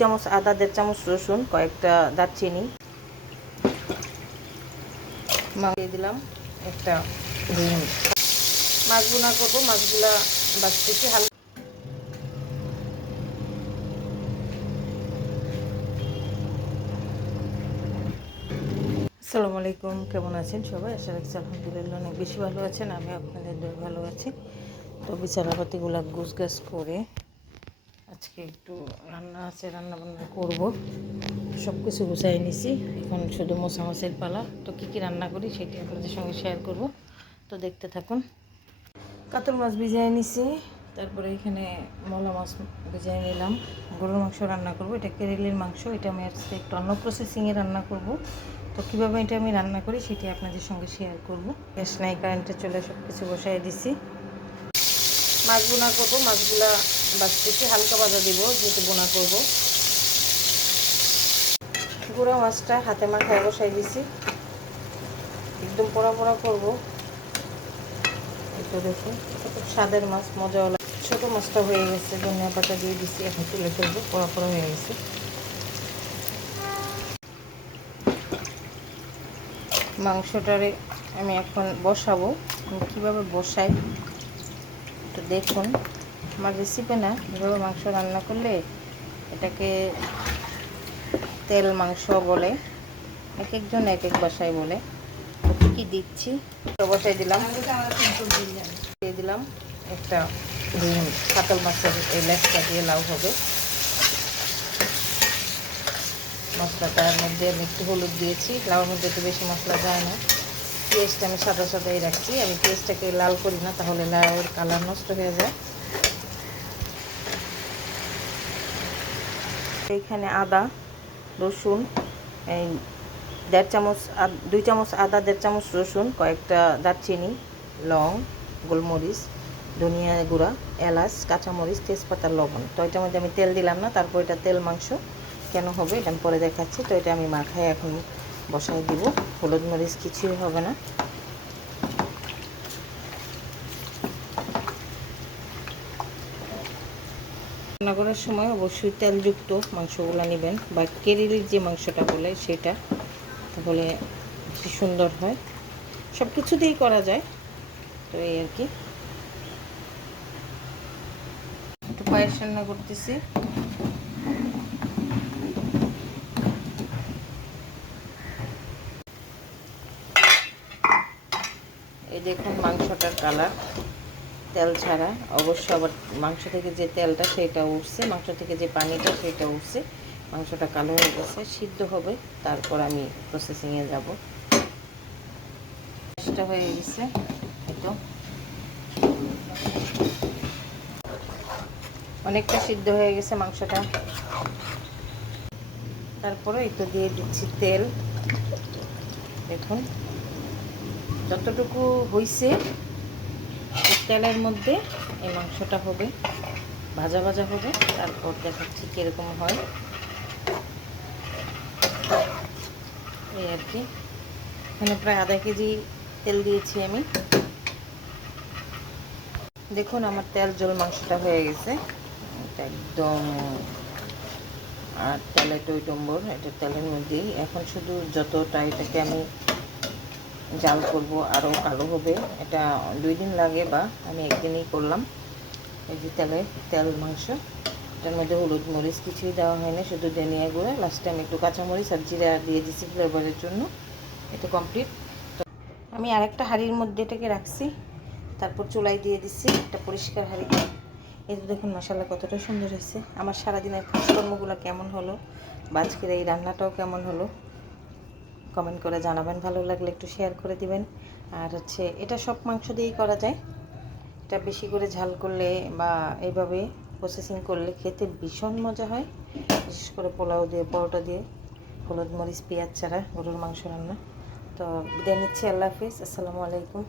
চামচ আদা, 1.5 চামচ রসুন, কয়েকটা দারচিনি, দিয়ে দিলাম একটা ডিম। মাছ ভুনা করবো, মাছগুলা বাছতেছি হালকা। আসসালামু আলাইকুম, কেমন আছেন সবাই? আশা রাখছি আলহামদুলিল্লাহ অনেক বেশি ভালো আছেন। আমি আপনাদের দোয়ায় ভালো আছি। তো বিছানাপাতিগুলো গুছগাছ করে আজকে একটু রান্না আছে, রান্না বান্না করবো। সব কিছু গুছাই নিছি, এখন শুধু মোছামাছির পালা। তো কী কী রান্না করি সেটি আপনাদের সঙ্গে শেয়ার করব, তো দেখতে থাকুন। কাতল মাছ ভিজিয়ে নিছি, তারপরে এখানে মলা মাছ ভিজিয়ে নিলাম। গরুর মাংস রান্না করব, এটা কেরেলের মাংস। এটা আমি আজকে একটু অন্য প্রসেসিংয়ে রান্না করব। তো কীভাবে এটা আমি রান্না করি সেটি আপনাদের সঙ্গে শেয়ার করব। গ্যাস নাই, কারেন্টে চলে সব কিছু বসাই দিছি। মাছ বোনা করবো, মাছগুলা বাছতেছি, হালকা ভাজা দিব যেহেতু বোনা করব। গুঁড়া মাছটা হাতে মাখায় বসাই দিছি, একদম পোড়া পোড়া করবো। একটু দেখুন, খুব স্বাদের মাছ, মজাওয়ালা। ছোটো মাছটা হয়ে গেছে, ধনিয়া পাতা দিয়ে দিছি, এখন তুলে ফেলবো, পোড়া পোড়া হয়ে গেছে। মাংসটারে আমি এখন বসাবো, কীভাবে বসাই তো দেখুন। আমার রেসিপি না, এভাবে মাংস রান্না করলে এটাকে তেল মাংস বলে, এক একজন এক এক বাসায় বলে। তো কী দিচ্ছি বসাই দিলাম, দিয়ে দিলাম একটা ডিম। কাতল মাছের এই লেজটা দিয়ে লাউ হবে। মশলাটার মধ্যে আমি একটু হলুদ দিয়েছি, লাউর মধ্যে একটু বেশি মশলা যায় না। পেঁয়াজটা আমি সাদা সাদাই রাখছি, আমি পেঁয়াজটাকে লাল করি না, তাহলে লাউয়ের কালার নষ্ট হয়ে যায়। এইখানে আদা, রসুন, এই 1.5 চামচ, 2 চামচ আদা, 1.5 চামচ রসুন, কয়েকটা দারচিনি, লং, গোলমরিচ, ধনিয়া গুঁড়া, এলাচ, কাঁচামরিচ, তেজপাতা, লবণ। তো এটার মধ্যে আমি তেল দিলাম না, তারপর এটা তেল মাংস কেন হবে এটা আমি পরে দেখাচ্ছি। তো এটা আমি মাখায় এখন বসাই দিব, হলুদ মরিচ কিছুই হবে না। রান্না করার সময় অবশ্যই তেলযুক্ত মাংসগুলো নেবেন, বা কেরিলির যে মাংসটা বলে সেটা, তাহলে বেশি সুন্দর হয়। সব কিছু দিয়েই করা যায়, তো এই আর কি। একটু পায়েস রান্না করতেছি। এই দেখুন মাংসটার কালার, তেল ছাড়া। অবশ্য আবার মাংস থেকে যে তেলটা সেটা উঠছে, মাংস থেকে যে পানিটা সেটা উঠছে, মাংসটা কালো হয়ে গেছে, সিদ্ধ হবে, তারপর আমি প্রসেসিংয়ে যাব। সেটা হয়ে গেছে, একদম অনেকটা সিদ্ধ হয়ে গেছে মাংসটা। তারপরে এই তো দিয়ে দিচ্ছি তেল। দেখুন যতটুকু হয়েছে, তেলের মধ্যে এই মাংসটা হবে, ভাজা ভাজা হবে, তারপর দেখাচ্ছি কীরকম হয় এই আর কি। এখানে প্রায় আধা কেজি তেল দিয়েছি আমি। দেখুন আমার তেল জল মাংসটা হয়ে গেছে, এটা একদম আর তেলে টইটম্বর, এটা তেলের মধ্যেই। এখন শুধু যতটা এটাকে আমি জাল করব আরও কালো হবে, এটা 2 দিন লাগে, বা আমি একদিনই করলাম। এই যে তেল মাংস, এটার মধ্যে হলুদ মরিচ কিছুই দেওয়া হয়নি, শুধু ধনিয়া গুঁড়া, লাস্টে আমি একটু কাঁচামরিচ আর জিরা দিয়ে দিচ্ছি ফ্লেভারের জন্য। এটা কমপ্লিট। তো আমি আরেকটা হাঁড়ির মধ্যে এটাকে রাখছি, তারপর চুলাই দিয়ে দিচ্ছি একটা পরিষ্কার হাঁড়িতে। এই তো দেখুন মশলা কতটা সুন্দর হয়েছে। আমার সারাদিনের কাজকর্মগুলো কেমন হলো, বা আজকের এই রান্নাটাও কেমন হলো কমেন্ট করে জানাবেন। ভালো লাগলে একটু শেয়ার করে দিবেন। আর হচ্ছে এটা সব মাংস দিয়েই করা যায়, এটা বেশি করে ঝাল করলে বা এইভাবে প্রসেসিং করলে খেতে ভীষণ মজা হয়, বিশেষ করে পোলাও দিয়ে, পরোটা দিয়ে, হলুদ মরিচ পেঁয়াজ ছাড়া গরুর মাংস রান্না। তো বিদায় নিচ্ছি, আল্লাহ হাফিজ, আসসালামু আলাইকুম।